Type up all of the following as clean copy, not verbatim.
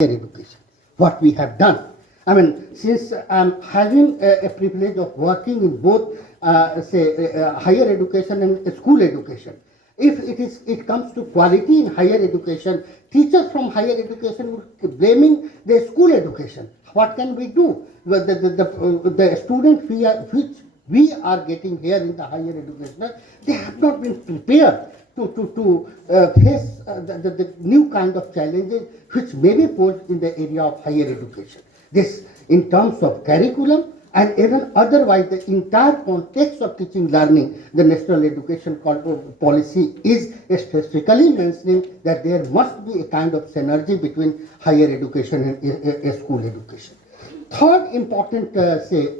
education, what we have done. I mean, since I'm having a privilege of working in both, higher education and school education, if it comes to quality in higher education, teachers from higher education would be blaming the school education. What can we do? Well, the students which we are getting here in the higher education, they have not been prepared to face the new kind of challenges which may be posed in the area of higher education. This in terms of curriculum and even otherwise the entire context of teaching learning, the national education policy is specifically mentioning that there must be a kind of synergy between higher education and school education. Third important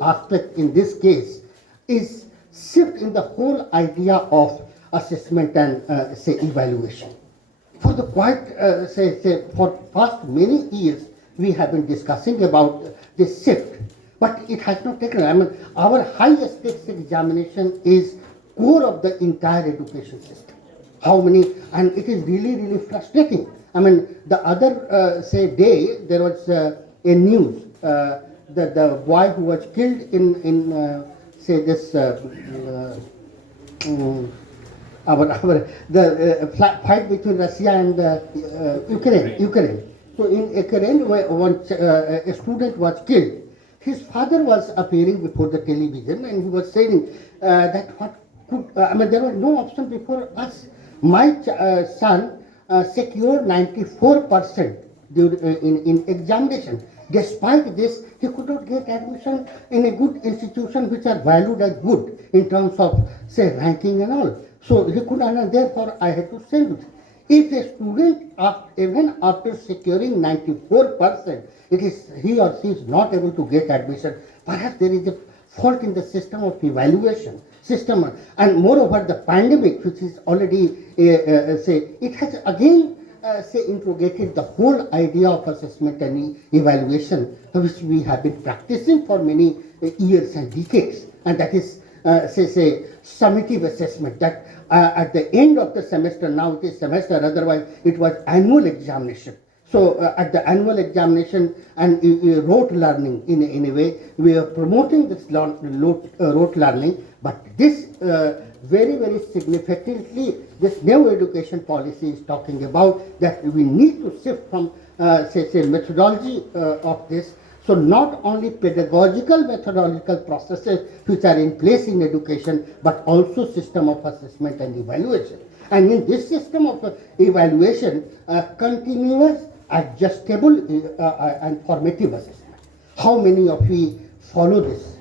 aspect in this case is shift in the whole idea of assessment and evaluation. For the for past many years we have been discussing about this shift, but it has not taken. I mean, our high stakes examination is core of the entire education system. How many, and it is really frustrating. I mean, the other day there was a news that the boy who was killed in the fight between Russia and Ukraine. So in Ukraine, a student was killed. His father was appearing before the television and he was saying that there was no option before us. My son secured 94% in examination. Despite this, he could not get admission in a good institution which are valued as good in terms of, ranking and all. So he could not, therefore I had to send it. If a student, even after securing 94%, he or she is not able to get admission, perhaps there is a fault in the system of evaluation system. And moreover, the pandemic, which is already, it has again interrogated the whole idea of assessment and evaluation, which we have been practicing for many years and decades, and that is summative assessment, that at the end of the semester, now it is semester, otherwise it was annual examination. So at the annual examination and rote learning, in a way, we are promoting this rote learning, but this very significantly, this new education policy is talking about that we need to shift from methodology of this. So not only pedagogical methodological processes which are in place in education, but also system of assessment and evaluation. And in this system of evaluation, continuous, adjustable and formative assessment. How many of we follow this?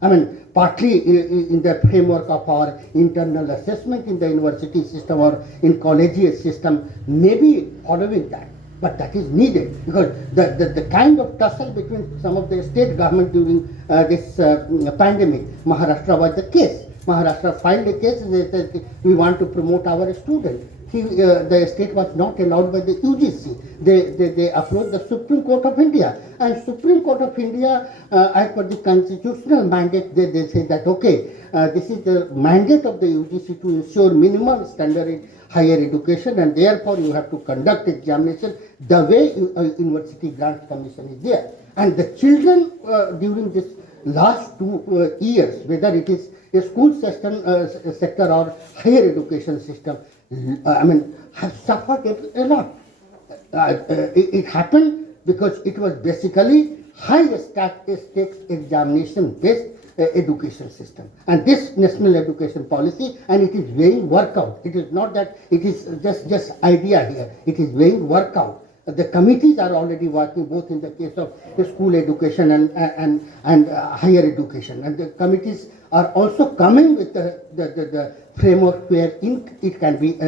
I mean, partly in the framework of our internal assessment in the university system or in collegiate system, maybe following that. But that is needed because the kind of tussle between some of the state government during this pandemic, Maharashtra was the case. Maharashtra filed a case and they said we want to promote our student. The state was not allowed by the UGC. They approached the Supreme Court of India, and Supreme Court of India, as per the constitutional mandate, they say that okay, this is the mandate of the UGC to ensure minimum standard in higher education, and therefore you have to conduct examination the way University Grants Commission is there. And the children during this last 2 years, whether it is a school system sector or higher education system, have suffered a lot. It happened because it was basically high stakes examination based education system, and this national education policy, and it is weighing workout. It is not that it is just idea here. It is weighing workout. The committees are already working both in the case of school education and higher education, and the committees are also coming with the framework where it can be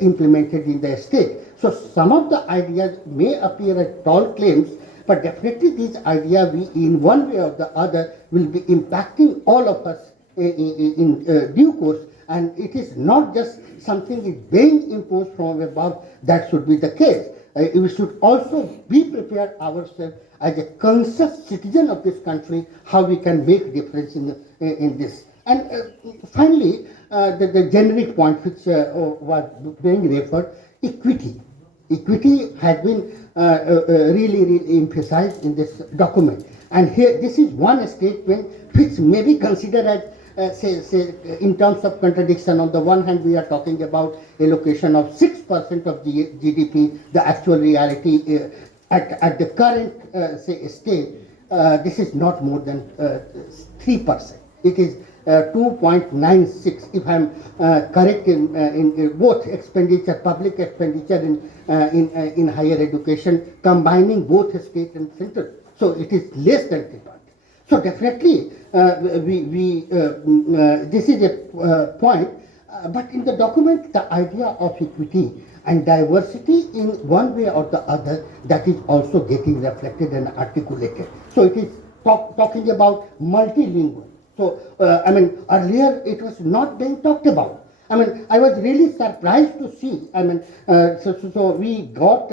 implemented in the state. So some of the ideas may appear as tall claims, but definitely these ideas, in one way or the other, will be impacting all of us in due course. And it is not just something is being imposed from above. That should be the case. We should also be prepared ourselves as a conscious citizen of this country, how we can make difference in this. And finally, the generic point which was being referred, equity. Equity has been really emphasized in this document. And here, this is one statement which may be considered as, say, in terms of contradiction. On the one hand, we are talking about allocation of 6% of the GDP, the actual reality at the current state, this is not more than 3%. It is 2.96, if I'm correct in both expenditure, public expenditure in higher education, combining both state and central. So it is less than 3%. So definitely, this is a point. But in the document, the idea of equity and diversity in one way or the other, that is also getting reflected and articulated. So it is talking about multilingual. So, earlier it was not being talked about. I was really surprised to see. So we got,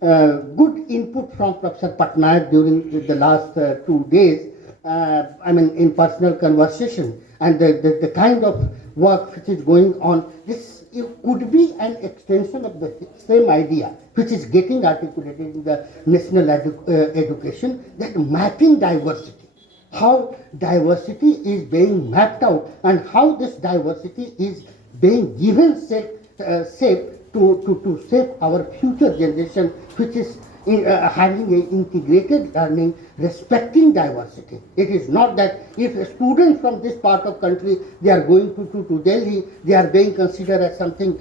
good input from Professor Patnaik during the last 2 days, in personal conversation, and the kind of work which is going on. This could be an extension of the same idea which is getting articulated in the national education, that mapping diversity. How diversity is being mapped out and how this diversity is being given shape to shape our future generation, which is having an integrated learning, respecting diversity. It is not that if a student from this part of country, they are going to Delhi, they are being considered as something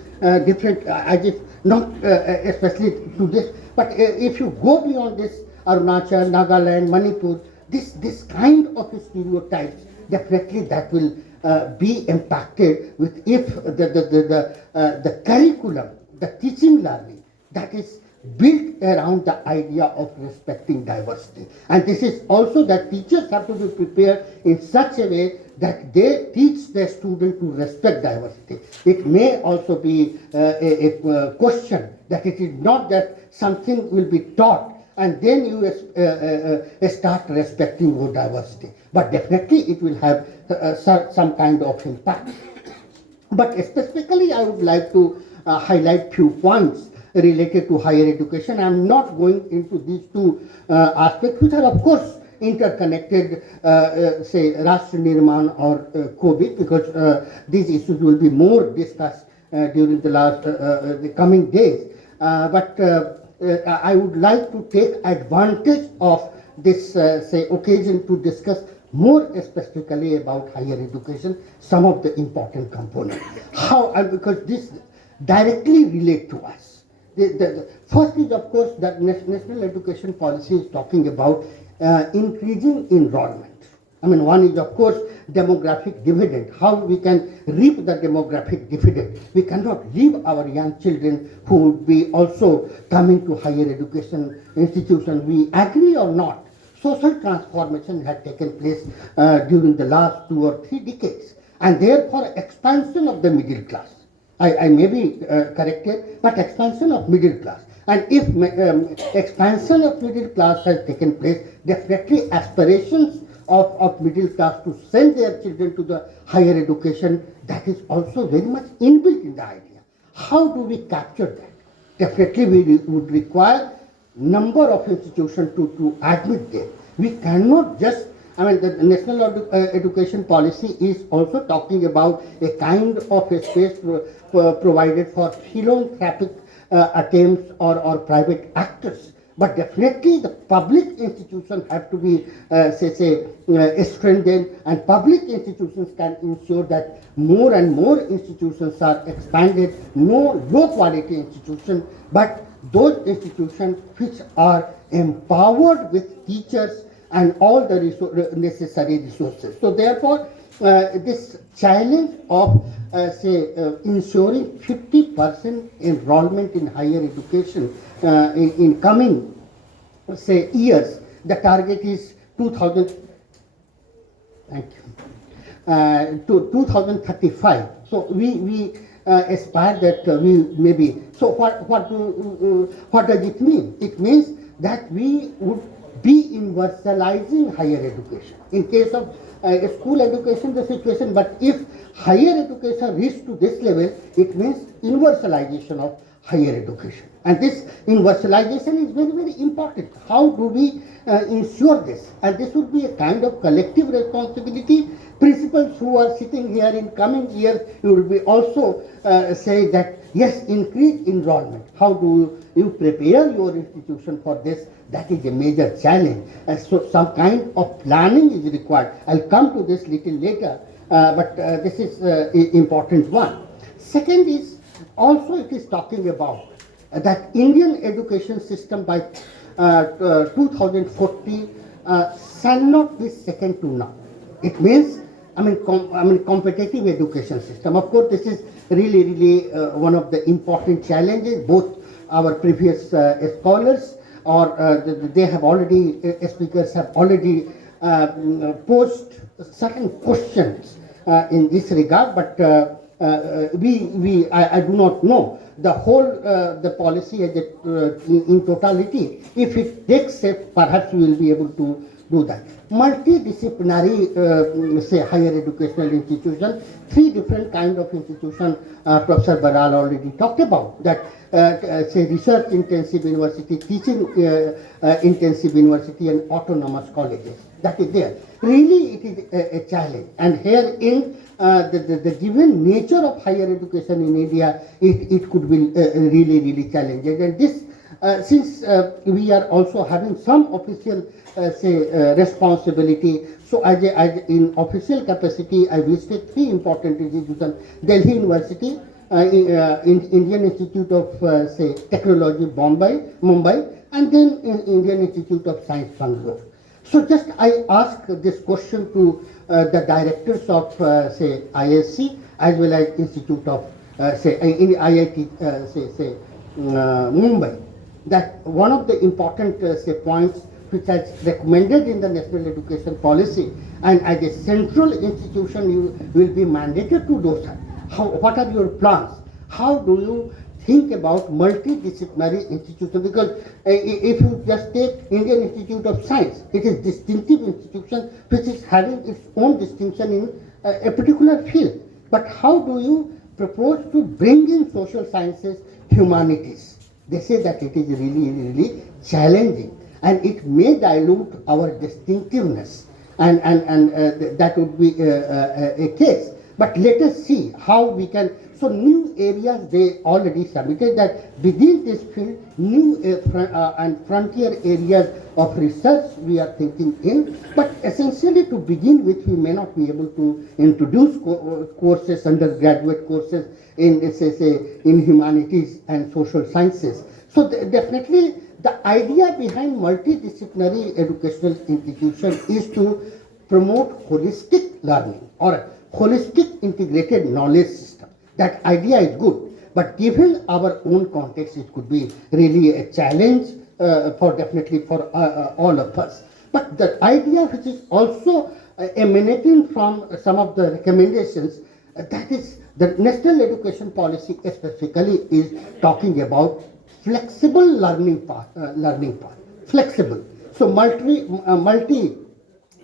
different, as if not especially to this. But if you go beyond this, Arunachal, Nagaland, Manipur, this kind of stereotypes, definitely that will be impacted with if the curriculum, the teaching learning, that is built around the idea of respecting diversity. And this is also that teachers have to be prepared in such a way that they teach their student to respect diversity. It may also be a question that it is not that something will be taught and then you start respecting your diversity. But definitely it will have some kind of impact. But specifically, I would like to highlight few points related to higher education. I am not going into these two aspects, which are of course interconnected, say Rashtra Nirman or COVID, because these issues will be more discussed during the coming days. But I would like to take advantage of this say occasion to discuss more specifically about higher education, some of the important components. How, because this directly relate to us. The first is, of course, that national education policy is talking about increasing enrollment. One is, of course, demographic dividend, how we can reap the demographic dividend. We cannot leave our young children who would be also coming to higher education institutions. We agree or not, social transformation had taken place during the last 2 or 3 decades, and therefore expansion of the middle class. I may be corrected, but expansion of middle class. And if expansion of middle class has taken place, definitely aspirations of middle class to send their children to the higher education, that is also very much inbuilt in the idea. How do we capture that? Definitely we would require number of institutions to admit them. We cannot just, the national education policy is also talking about a kind of a space provided for philanthropic attempts or private actors. But definitely the public institutions have to be, strengthened, and public institutions can ensure that more and more institutions are expanded, no low quality institutions, but those institutions which are empowered with teachers and all the necessary resources. So therefore, this challenge of ensuring 50% enrollment in higher education in coming years, the target is 2035. So we aspire that we may be. So what does it mean? It means that we would be universalizing higher education. In case of school education, the situation, but if higher education reaches to this level, it means universalization of higher education. And this universalization is very, very important. How do we ensure this? And this would be a kind of collective responsibility. Principals who are sitting here in coming years, you will be also say that yes, increase enrollment. How do you prepare your institution for this? That is a major challenge. And so some kind of planning is required. I'll come to this little later, but this is an important one. Second is also it is talking about that Indian education system by 2040 shall not be second to none. It means, competitive education system. Of course, this is really one of the important challenges. Both our previous scholars or they have already, speakers have already posed certain questions in this regard, but I do not know the whole the policy as in totality. If it takes shape, perhaps we will be able to do that. Multidisciplinary, say higher educational institution, three different kind of institution. Professor Baral already talked about that. Say research intensive university, teaching intensive university, and autonomous colleges. That is there. Really, it is a challenge. And here in the given nature of higher education in India, it could be really challenging. And this, since we are also having some official responsibility, so as in official capacity, I visited three important institutions: Delhi University, Indian Institute of Technology, Mumbai, and then Indian Institute of Science, Bangalore. So just I ask this question to the directors of ISC as well as Institute of in IIT Mumbai, that one of the important points which has recommended in the national education policy, and as a central institution you will be mandated to do that. What are your plans? How do you think about multidisciplinary institution? Because if you just take Indian Institute of Science, it is distinctive institution which is having its own distinction in a particular field. But how do you propose to bring in social sciences, humanities? They say that it is really challenging, and it may dilute our distinctiveness, and that would be a case. But let us see how we can. So new areas, they already submitted that within this field, new and frontier areas of research we are thinking in. But essentially, to begin with, we may not be able to introduce courses, undergraduate courses in in humanities and social sciences. So definitely, the idea behind multidisciplinary educational institution is to promote holistic learning or holistic integrated knowledge system. That idea is good, but given our own context, it could be really a challenge definitely for all of us. But the idea which is also emanating from some of the recommendations, that is the national education policy specifically is talking about flexible learning path, flexible. So multi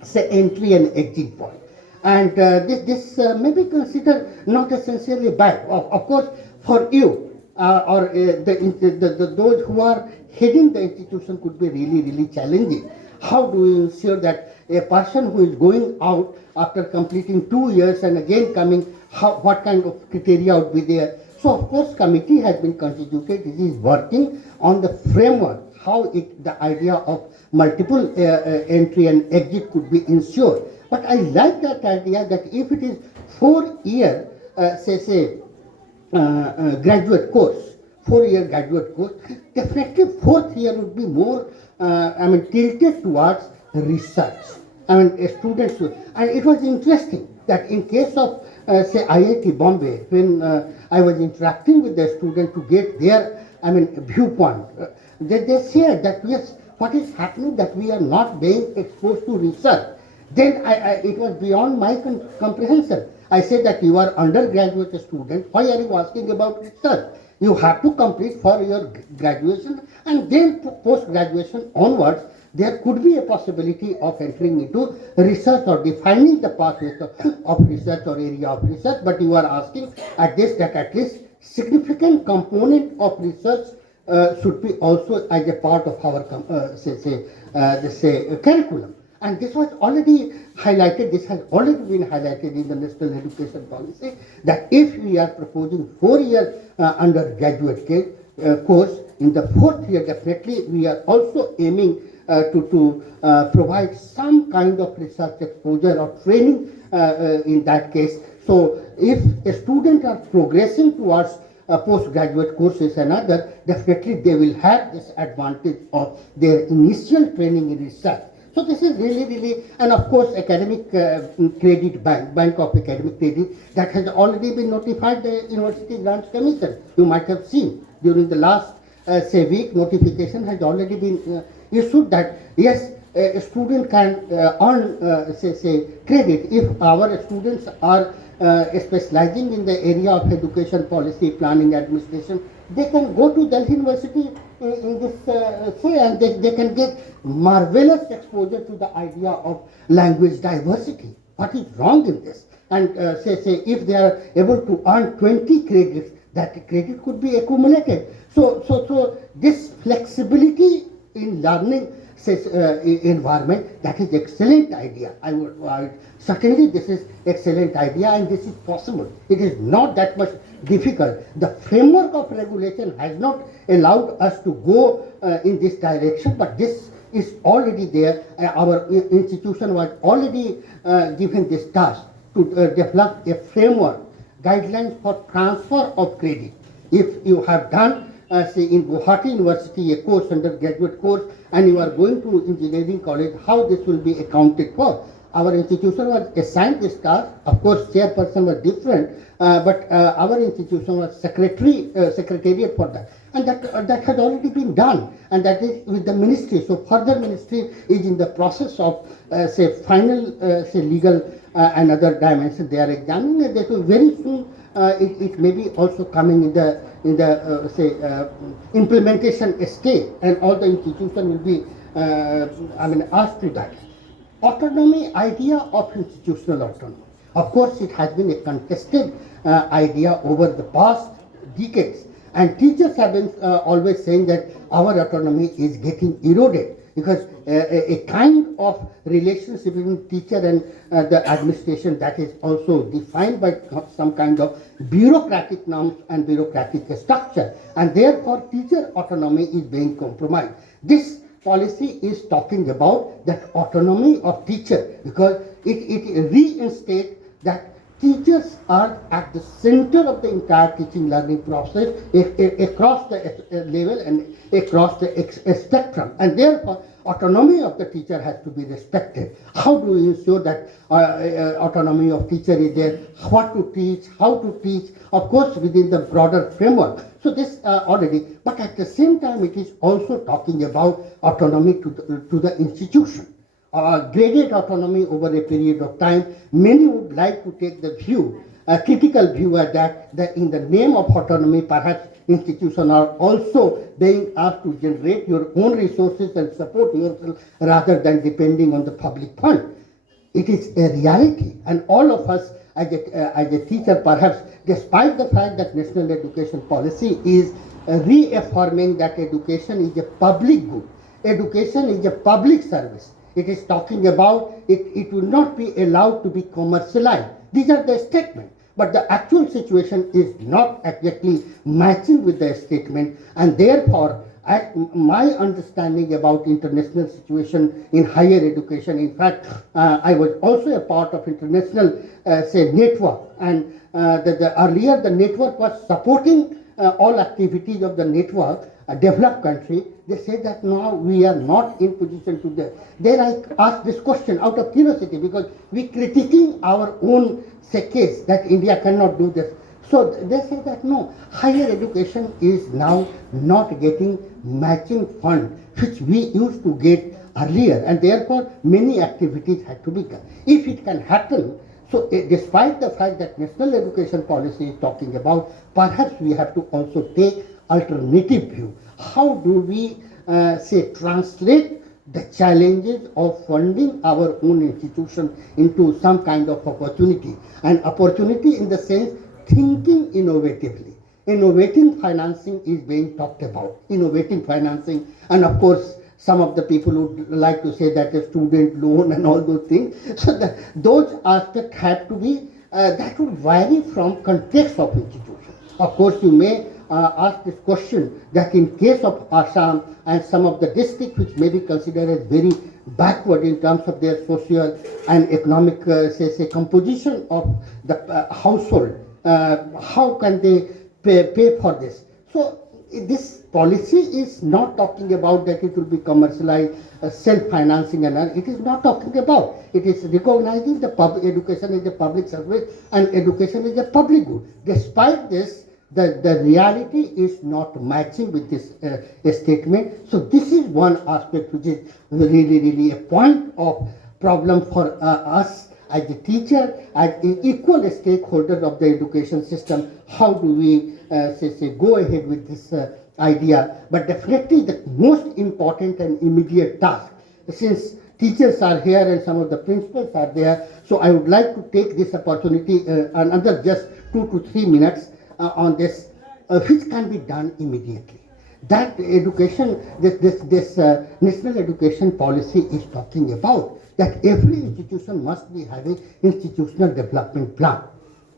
say entry and exit point. And this may be considered not essentially bad. Of course, for you or those who are heading the institution could be really challenging. How do you ensure that a person who is going out after completing 2 years and again coming, what kind of criteria would be there? So of course, committee has been constituted. It is working on the framework, how the idea of multiple entry and exit could be ensured. But I like that idea that if it is 4-year, graduate course, 4-year graduate course, definitely 4th year would be more, tilted towards research. Students, and it was interesting that in case of, IIT Bombay, when I was interacting with the students to get their, viewpoint, they said that yes, what is happening that we are not being exposed to research. Then it was beyond my comprehension. I said that you are undergraduate student. Why are you asking about research? You have to complete for your graduation, and then post-graduation onwards, there could be a possibility of entering into research or defining the pathways of research or area of research. But you are asking at this that at least significant component of research should be also as a part of our curriculum. And this was already highlighted, this has already been highlighted in the National Education Policy, that if we are proposing 4-year undergraduate course, in the 4th year definitely we are also aiming to provide some kind of research exposure or training in that case. So if a student are progressing towards postgraduate courses and other, definitely they will have this advantage of their initial training in research. So this is really, and of course academic credit bank of academic credit, that has already been notified the University Grants Commission. You might have seen during the last week, notification has already been issued that yes, a student can earn credit if our students are specializing in the area of education policy, planning, administration. They can go to Delhi University in this and they can get marvelous exposure to the idea of language diversity. What is wrong in this? And if they are able to earn 20 credits, that credit could be accumulated. So this flexibility in learning environment, that is excellent idea. I would certainly this is excellent idea and this is possible. It is not that much difficult. The framework of regulation has not allowed us to go in this direction, but this is already there. Our institution was already given this task to develop a framework, guidelines for transfer of credit. If you have done say in Guwahati University a course, undergraduate course, and you are going to engineering college, how this will be accounted for? Our institution was assigned this task. Of course, chairperson was different, but our institution was secretariat for that, and that has already been done, and that is with the ministry. So further ministry is in the process of final legal and other dimensions they are examining, and that will very soon it may be also coming in the implementation stage, and all the institution will be asked to that. Autonomy, idea of institutional autonomy. Of course, it has been a contested idea over the past decades, and teachers have been always saying that our autonomy is getting eroded, because a kind of relationship between teacher and the administration, that is also defined by some kind of bureaucratic norms and bureaucratic structure, and therefore teacher autonomy is being compromised. This policy is talking about that autonomy of teacher, because it reinstates that teachers are at the center of the entire teaching learning process across the level and across the spectrum, and therefore autonomy of the teacher has to be respected. How do we ensure that autonomy of teacher is there? What to teach, how to teach, of course within the broader framework. So this already, but at the same time it is also talking about autonomy to the institution. Graded autonomy over a period of time. Many would like to take the view, a critical view at that in the name of autonomy, perhaps institutions are also being asked to generate your own resources and support yourself rather than depending on the public fund. It is a reality, and all of us as a teacher, perhaps despite the fact that national education policy is reaffirming that education is a public good, education is a public service. It is talking about it will not be allowed to be commercialized. These are the statements. But the actual situation is not exactly matching with the statement, and therefore my understanding about international situation in higher education, in fact I was also a part of international network, and earlier the network was supporting all activities of the network, a developed country. They say that now we are not in position to do. Then I asked this question out of curiosity, because we critiquing our own case that India cannot do this. So they say that no, higher education is now not getting matching fund which we used to get earlier, and therefore many activities had to be done. If it can happen, so despite the fact that national education policy is talking about, perhaps we have to also take alternative view. How do we translate the challenges of funding our own institution into some kind of opportunity, and opportunity in the sense thinking innovatively. Innovating financing is being talked about. Innovating financing, and of course, some of the people would like to say that a student loan and all those things. So those aspects have to be, that would vary from context of institution. Of course, you may ask this question that in case of Assam and some of the districts which may be considered as very backward in terms of their social and economic say composition of the household, how can they pay for this? So this policy is not talking about that it will be commercialized, self-financing, and it is not talking about. It is recognizing the public education is a public service and education is a public good. Despite this, the reality is not matching with this statement. So this is one aspect which is really a point of problem for us as a teacher, as equal stakeholders of the education system. How do we say go ahead with this idea? But definitely the most important and immediate task, since teachers are here and some of the principals are there, so I would like to take this opportunity, another just 2 to 3 minutes on this, which can be done immediately. That education, this national education policy is talking about that every institution must be having institutional development plan.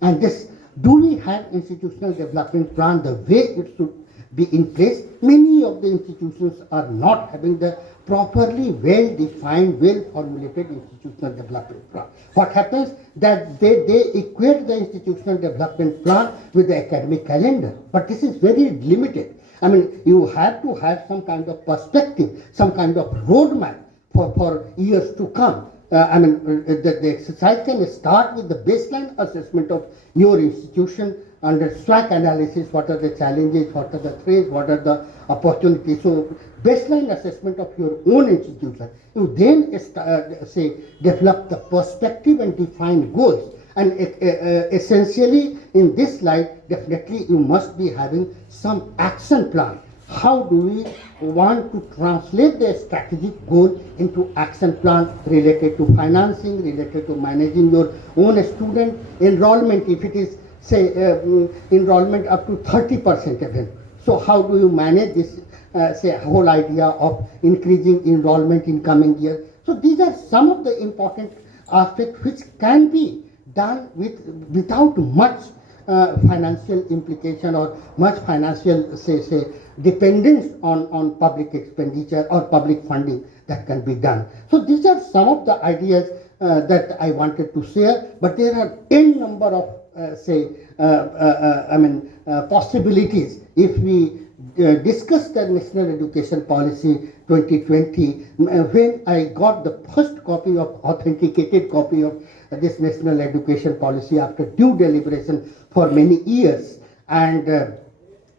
And this, do we have institutional development plan the way it should be in place? Many of the institutions are not having the properly well-defined, well-formulated institutional development plan. What happens that they equate the institutional development plan with the academic calendar, but this is very limited. I mean, you have to have some kind of perspective, some kind of roadmap for years to come. The exercise can start with the baseline assessment of your institution under SWOT analysis. What are the challenges, what are the threats, what are the opportunities? So baseline assessment of your own institution. You then develop the perspective and define goals. And essentially in this light, definitely you must be having some action plan. How do we want to translate the strategic goal into action plan related to financing, related to managing your own student enrollment, if it is say enrollment up to 30% even. So how do you manage this whole idea of increasing enrollment in coming year? So these are some of the important aspects which can be done without much financial implication or much financial dependence on public expenditure or public funding that can be done. So these are some of the ideas that I wanted to share, but there are n number of possibilities. If we discuss the National Education Policy 2020, when I got the first copy of authenticated copy of this National Education Policy after due deliberation for many years, and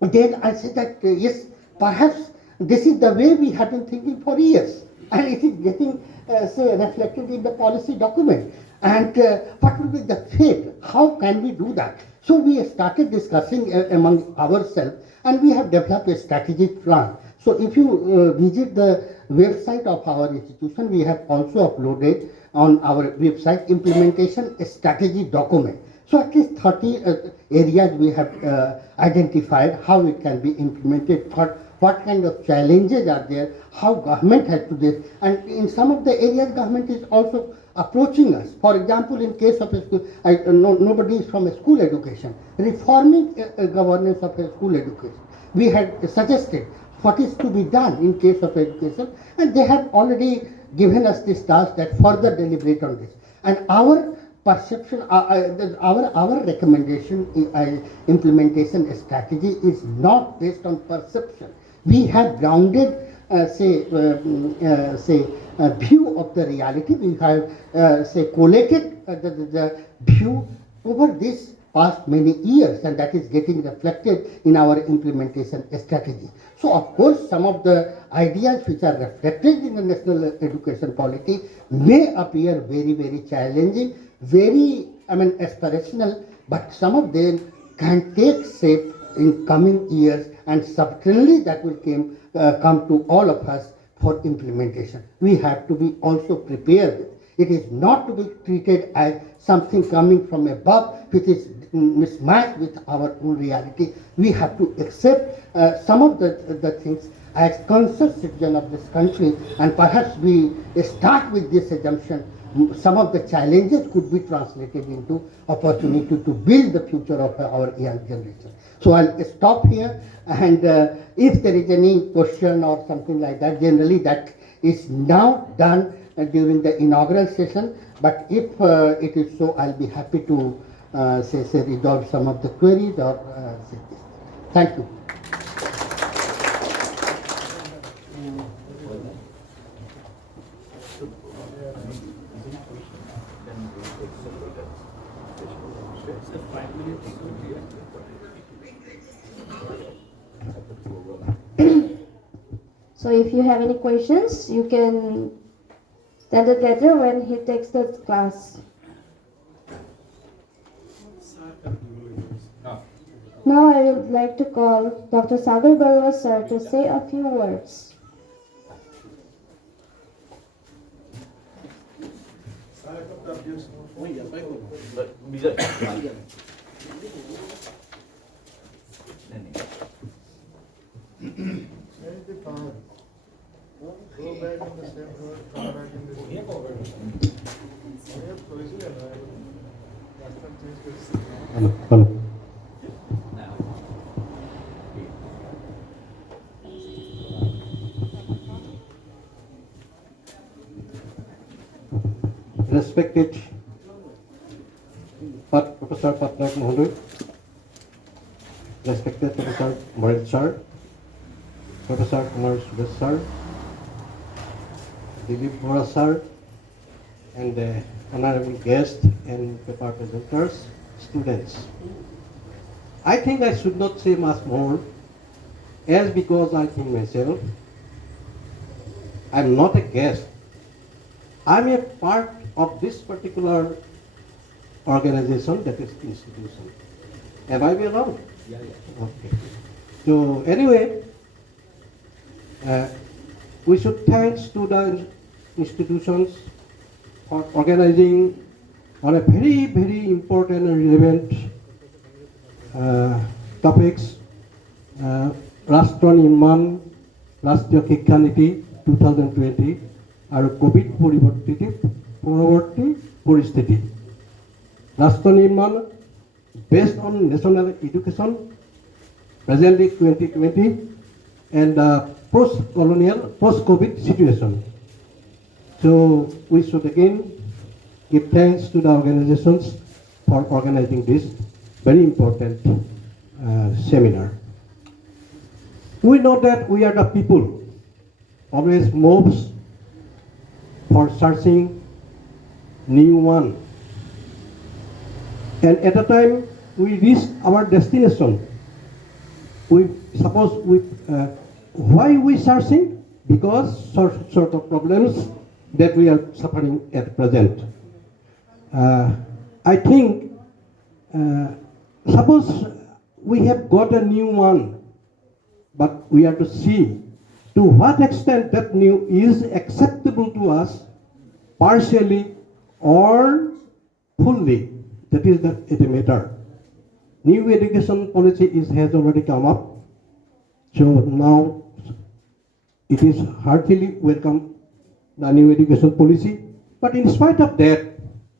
then I said that yes, perhaps this is the way we have been thinking for years, and it is getting reflected in the policy document. And what will be the fate? How can we do that? So we started discussing among ourselves, and we have developed a strategic plan. So if you visit the website of our institution, we have also uploaded on our website implementation strategy document. So at least 30 areas we have identified how it can be implemented, what kind of challenges are there, how government has to do this, and in some of the areas government is also approaching us. For example, in case of a school, nobody is from a school education, reforming governance of a school education. We had suggested what is to be done in case of education, and they have already given us this task that further deliberate on this. And our perception, our recommendation, implementation strategy is not based on perception. We have grounded, view of the reality. We have, collated the view over this past many years, and that is getting reflected in our implementation strategy. So, of course, some of the ideas which are reflected in the National Education Policy may appear very challenging, very, aspirational, but some of them can take shape in coming years, and certainly that will come to all of us for implementation. We have to be also prepared. It is not to be treated as something coming from above, which is mismatched with our own reality. We have to accept some of the things as conscious citizen of this country, and perhaps we start with this assumption. Some of the challenges could be translated into opportunity to build the future of our young generation. So I'll stop here, and if there is any question or something like that, generally that is now done during the inaugural session. But if it is so, I'll be happy to say resolve some of the queries or say this. Thank you. So if you have any questions, you can send it later when he takes the class. Now I would like to call Dr. Sagar Barua sir to say a few words. Go back on the same road, come back in the same road. Hello. Respected Professor Patnaik Mahoday, respected Professor Moral sir, Professor Kumar Suresh sir, Dilip Bora sir, and honorable guests and paper presenters, students. I think I should not say much more, as because I think myself, I'm not a guest. I'm a part of this particular organization, that is institution. Am I wrong? Yeah. Okay. So anyway, we should thanks to the institutions for organizing on a very, very important and relevant topics. Rashtra Nirman, Rashtriya Shiksha Niti 2020, and COVID পরবর্তী পরিস্থিতি. Rashtra Nirman based on national education, presently 2020, and post-colonial, post-COVID situation. So we should again give thanks to the organizations for organizing this very important seminar. We know that we are the people, always moves for searching new one. And at the time we reach our destination, we suppose why we searching? Because sort of problems that we are suffering at present. I think suppose we have got a new one, but we have to see to what extent that new is acceptable to us, partially or fully. That is the matter. New education policy has already come up, so now it is heartily welcome, the new education policy. But in spite of that,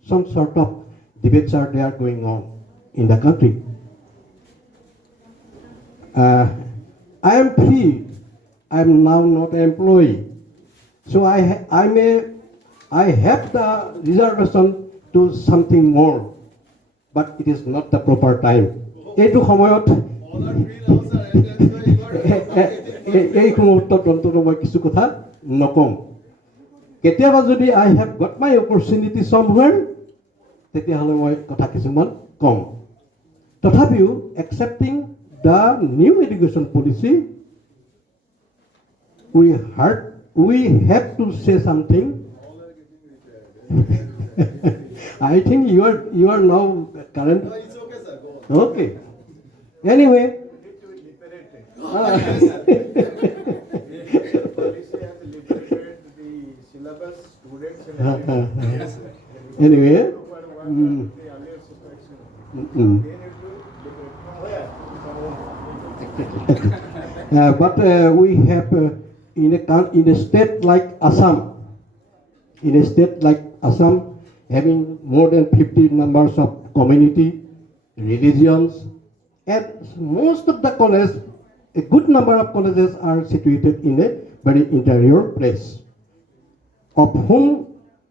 some sort of debates are there going on in the country. I am free. I am now not an employee, so I have the reservation to something more, but it is not the proper time. এইটো সময়ত এই মুহূৰ্তত মই কিছু কথা নকম। কেতিয়াবা যদি I have got my opportunity somewhere, তেতিয়াহ'লে মই কথা কিছুমান কম। তথাপিও accepting the new education policy, we have to say something. I think you are now current. No, it's okay, sir. Go on. Okay. Anyway. The policy has liberated the syllabus syllabus, students, and everything. Yes. Anyway, For what mm, the earlier situation. mm. They need to look at from home. But we have in a state like Assam, having more than 50 numbers of community, religions, and most of the colleges, a good number of colleges are situated in a very interior place. Of whom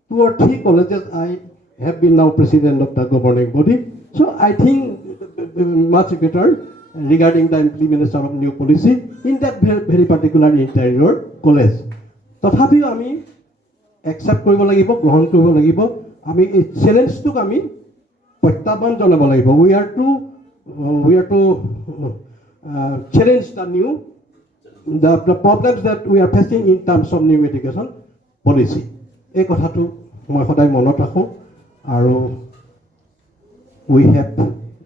2 or 3 colleges I have been now president of the governing body. So I think much better regarding the implementation of new policy in that very particular interior college. তথাপিও আমি accept কৰিব লাগিব, গ্ৰহণ কৰিব লাগিব, আমি এই চেলেঞ্জটোক আমি প্ৰত্যাহ্বান জনাব লাগিব. We are to challenge the problems that we are facing in terms of new education policy. এই কথাটো মই সদায় মনত ৰাখোঁ. আৰু we have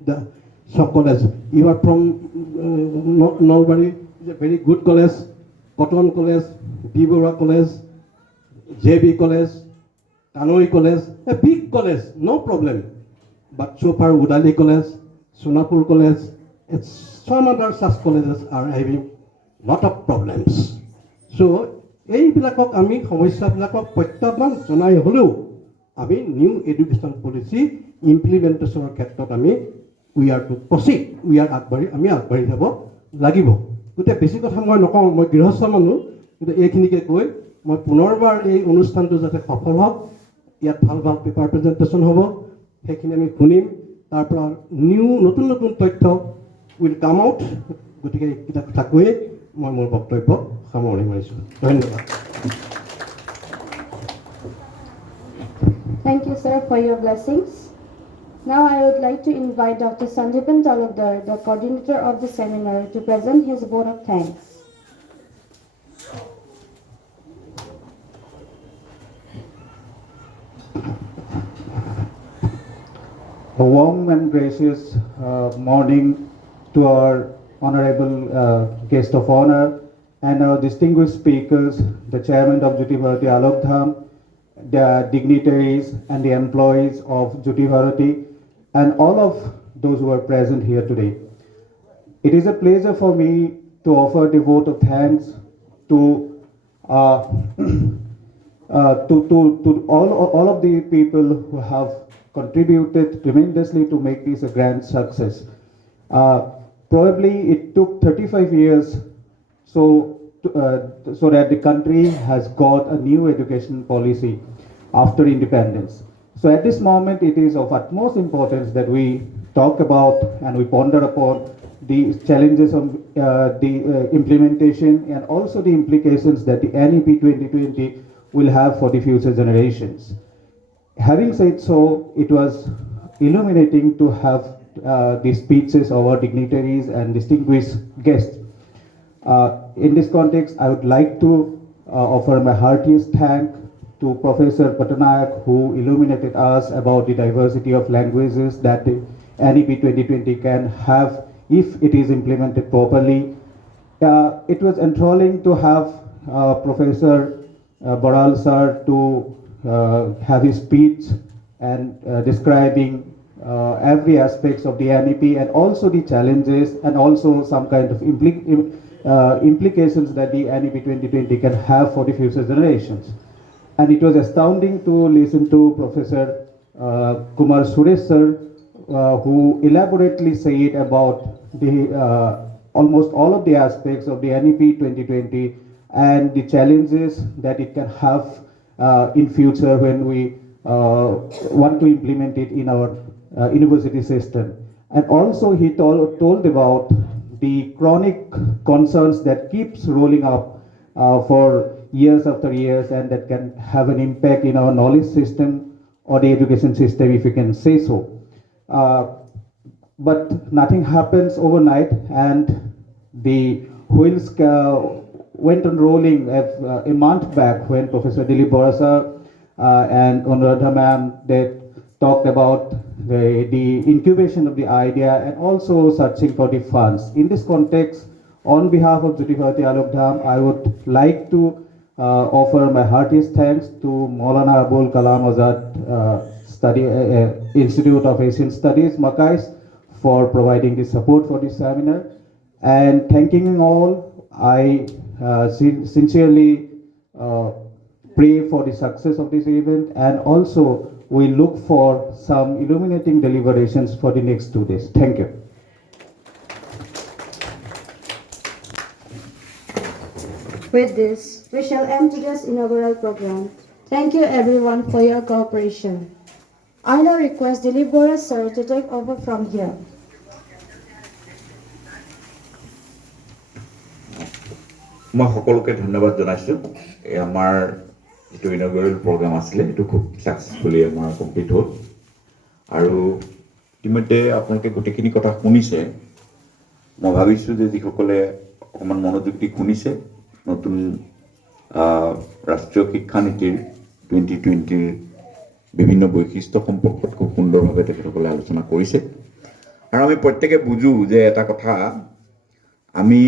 the sub college. You are from Nalbari, is a very good college, Cotton College, Dibora College, JB College, Kanoi College, a big college, no problem. But so far Udali College, Sonapur College, and some other such colleges are having lot of problems. So এইবিলাকক আমি সমস্যাবিলাকক প্ৰত্যাহ্বান জনাই হ'লেও আমি new education policy ইমপ্লিমেণ্টেশ্যনৰ ক্ষেত্ৰত we are to proceed, আমি আগবাঢ়ি যাব লাগিব. গতিকে বেছি কথা মই নকওঁ, মই গৃহস্থ মানুহ, কিন্তু এইখিনিকে কৈ মই পুনৰবাৰ এই অনুষ্ঠানটো যাতে সফল হওক, ইয়াত ভাল ভাল পেপাৰ প্ৰেজেণ্টেশ্যন হ'ব, সেইখিনি আমি শুনিম, তাৰ পৰা নতুন নতুন তথ্য উইল কাম আউট. গতিকে এইকেইটা কথা কৈয়ে মই মোৰ বক্তব্য সামৰণি মাৰিছোঁ. ধন্যবাদ. Thank you, sir, for your blessings. Now I would like to invite Dr. Sanjipan Talukdar, the coordinator of the seminar, to present his vote of thanks. A warm and gracious morning to our honorable guest of honor and our distinguished speakers, the chairman of Jyoti Bharati Alok Dham, the dignitaries and the employees of Jyoti Bharati, and all of those who are present here today. It is a pleasure for me to offer the vote of thanks to all of the people who have contributed tremendously to make this a grand success. Probably it took 35 years so that the country has got a new education policy after independence. So at this moment, it is of utmost importance that we talk about and we ponder upon the challenges of the implementation and also the implications that the NEP 2020 will have for the future generations. Having said so, it was illuminating to have the speeches of our dignitaries and distinguished guests. In this context, I would like to offer my heartiest thank to Professor Patanayak, who illuminated us about the diversity of languages that the NEP 2020 can have if it is implemented properly. It was enthralling to have Professor Baral sir to have his speech and describing every aspects of the NEP and also the challenges and also some kind of implications that the NEP 2020 can have for the future generations. And it was astounding to listen to Professor Kumar Suresh sir, who elaborately said about the almost all of the aspects of the NEP 2020 and the challenges that it can have in future when we want to implement it in our university system. And also he told about the chronic concerns that keeps rolling up for years after years and that can have an impact in our knowledge system or the education system, if you can say so. But nothing happens overnight, and the wheels went on rolling a month back when Professor Dilip Borasa and Anuradha ma'am, they talked about the incubation of the idea and also searching for the funds. In this context, on behalf of Jyoti Bharati Alok Dham, I would like to offer my heartiest thanks to Maulana Abul Kalam Azad Institute of Asian Studies, Makais, for providing the support for this seminar. And thanking all, I sincerely pray for the success of this event, and also we look for some illuminating deliberations for the next 2 days. Thank you. With this, we shall end today's inaugural program. Thank you everyone for your cooperation. I now request Dilip Bora sir to take over from here. মই সকলোকে ধন্যবাদ জনাইছোঁ এই আমাৰ যিটো ইনগ্ৰেল programme আছিলে এইটো খুব ছাকচেছফুলি আমাৰ কমপ্লিট হ'ল আৰু ইতিমধ্যে আপোনালোকে গোটেইখিনি কথা শুনিছে মই ভাবিছোঁ যে যিসকলে অকণমান মনোযোগ দি শুনিছে নতুন ৰাষ্ট্ৰীয় শিক্ষা নীতিৰ 2020ৰ বিভিন্ন বৈশিষ্ট্য সম্পৰ্কত খুব সুন্দৰভাৱে তেখেতসকলে আলোচনা কৰিছে আৰু আমি প্ৰত্যেকে বুজোঁ যে এটা কথা আমি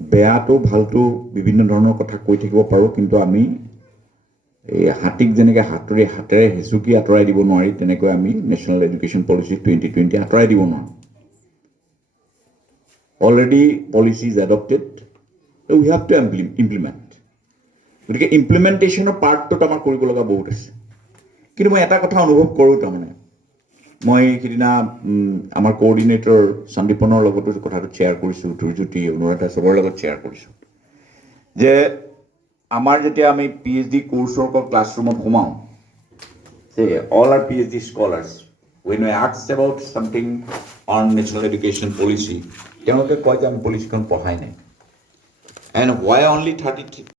বেয়াটো ভালটো বিভিন্ন ধৰণৰ কথা কৈ থাকিব পাৰোঁ কিন্তু আমি এই হাতীক যেনেকৈ হাতেৰে হেঁচুকি আঁতৰাই দিব নোৱাৰি তেনেকৈ আমি নেশ্যনেল এডুকেশ্যন পলিচি 2020 আঁতৰাই দিব নোৱাৰোঁ already policy is adopted we have to implement গতিকে ইমপ্লিমেণ্টেশ্যনৰ পাৰ্টটোত আমাৰ কৰিব লগা বহুত আছে কিন্তু মই এটা কথা অনুভৱ কৰোঁ তাৰমানে মই সিদিনা আমাৰ কোঅৰ্ডিনেটৰ সন্দীপনৰ লগতো কথাটো শ্বেয়াৰ কৰিছোঁ ধুৰজ্যোতি অনুৰাধা চবৰ লগত শ্বেয়াৰ কৰিছোঁ যে আমাৰ যেতিয়া আমি PhD কোৰ্ছৰ ক্লাছৰুমত সোমাওঁ যে all R PhD scholars when we ask about something on national education policy তেওঁলোকে কয় যে আমি পলিচিখন পঢ়াই নাই and why only 30